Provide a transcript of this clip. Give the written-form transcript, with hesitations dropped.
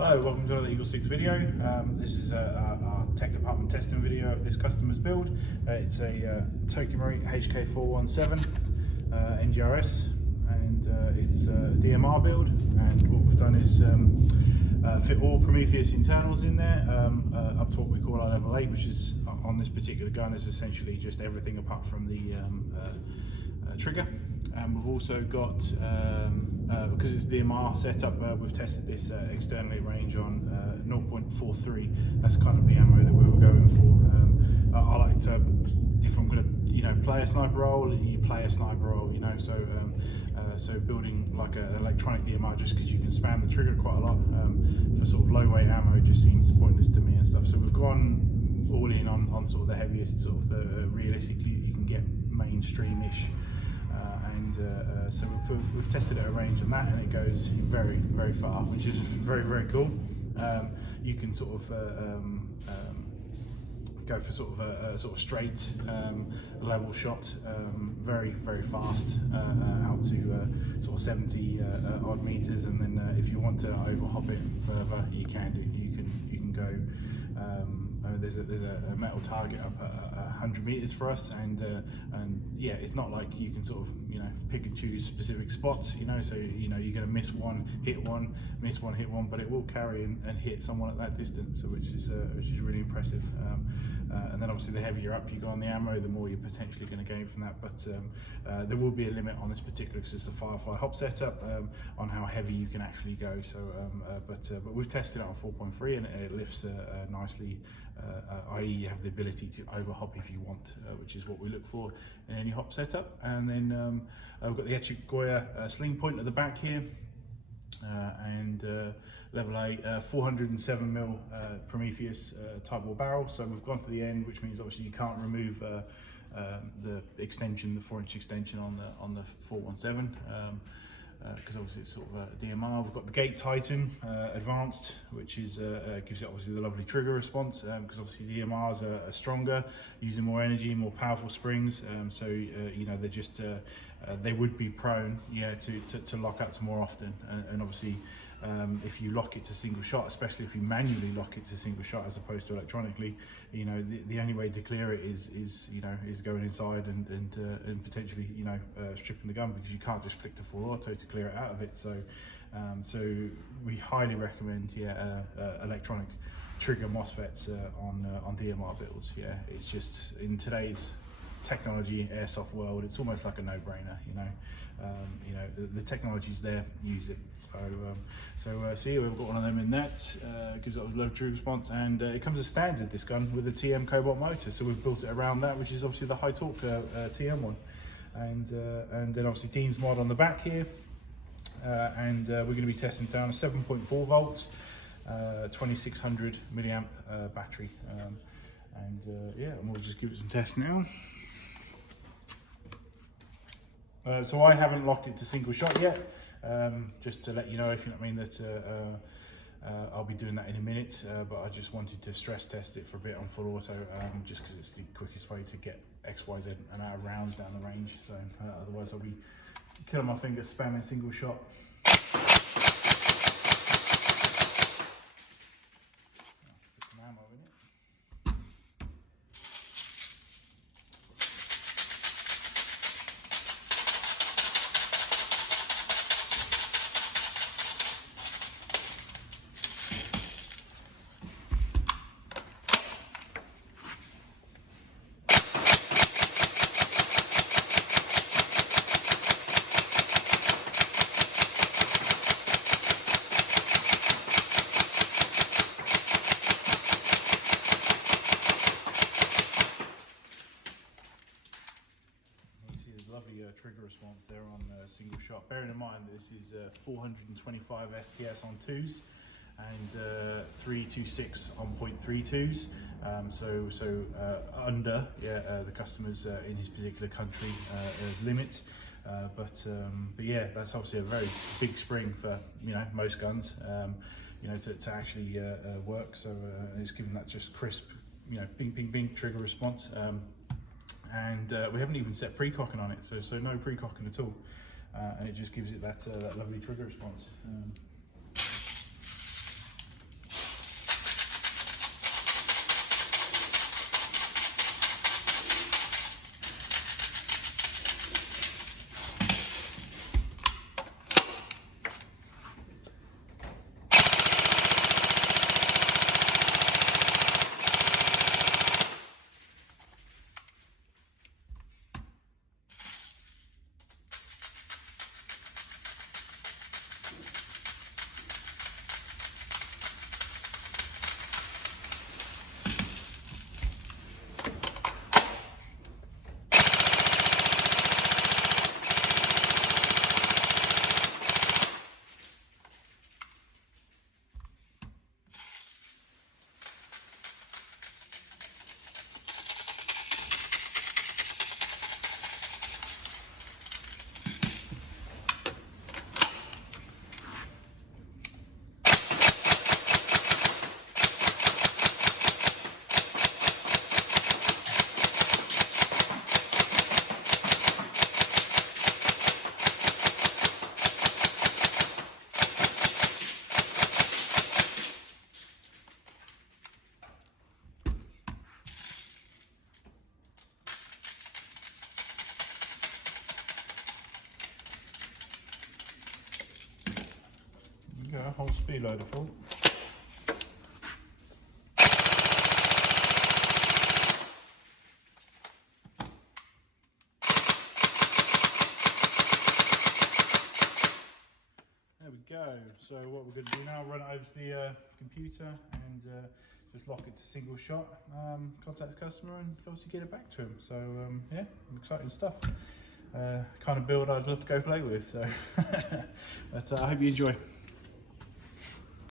Hello, welcome to another Eagle6 video. This is our tech department testing video of this customer's build. It's a Tokyo Marine HK417 NGRS, and it's a DMR build. And what we've done is fit all Prometheus internals in there, up to what we call our level 8, which is on this particular gun is essentially just everything apart from the trigger. And we've also got, because it's DMR setup, we've tested this externally at range on 0.43. That's kind of the ammo that we were going for. I like to, if I'm going to, play a sniper role, you play a sniper role, so building like an electronic DMR just because you can spam the trigger quite a lot for sort of low weight ammo just seems pointless to me and stuff. So we've gone all in on sort of the heaviest, sort of the realistically you can get mainstream-ish. So we've tested it at range on that, and it goes very, very far, which is very, very cool. You can sort of go for sort of a sort of straight level shot, very, very fast, out to sort of 70 odd meters, and then if you want to overhop it further, you can do. You can go. There's a metal target up at 100 meters for us, and yeah, it's not like you can sort of pick and choose specific spots, so you're going to miss one, hit one, miss one, hit one, but it will carry and hit someone at that distance, so which is really impressive. And then obviously the heavier up you go on the ammo, the more you're potentially going to gain from that. But there will be a limit on this particular, because it's the Firefly Hop setup, on how heavy you can actually go. So, but we've tested it on 4.3, and it lifts nicely. I.e., you have the ability to overhop if you want, which is what we look for in any hop setup. And then we've got the Echigoya sling point at the back here, and level 8 407mm Prometheus type ball barrel. So we've gone to the end, which means obviously you can't remove the extension, the 4-inch extension on the 417. Because obviously it's sort of a DMR. We've got the Gate Titan Advanced, which is gives it obviously the lovely trigger response, because obviously DMRs are stronger, using more energy, more powerful springs. So they're just they would be prone, to lock up more often. And obviously, if you lock it to single shot, especially if you manually lock it to single shot as opposed to electronically, the only way to clear it is going inside and potentially stripping the gun, because you can't just flick to full auto to clear it out of it. So we highly recommend electronic trigger MOSFETs on DMR builds. It's just, in today's technology airsoft world, it's almost like a no-brainer. The technology's there, use it. So yeah, we've got one of them in that, gives it a low trigger response, and it comes as standard, this gun, with a TM cobalt motor. So we've built it around that, which is obviously the high torque TM one, and then obviously Dean's mod on the back here, and we're going to be testing down a 7.4 volt 2600 milliamp battery, and we'll just give it some tests now. So I haven't locked it to single shot yet, just to let you know, if you know what I mean, that I'll be doing that in a minute, but I just wanted to stress test it for a bit on full auto, just because it's the quickest way to get XYZ and out of rounds down the range. So otherwise I'll be killing my fingers spamming single shot. Put some ammo in it. Lovely trigger response there on single shot. Bearing in mind that this is 425 FPS on 2s and 326 on 0.32s, so under the customer's in his particular country limit. But yeah, that's obviously a very big spring for most guns, to actually work. So it's given that just crisp, bing bing bing trigger response. And we haven't even set precocking on it, so no precocking at all, and it just gives it that lovely trigger response. go, whole speed loader full. There we go. So what we're going to do now, run it over to the computer and just lock it to single shot, contact the customer and obviously get it back to him. So yeah, exciting stuff. Kind of build I'd love to go play with. So but I hope you enjoy.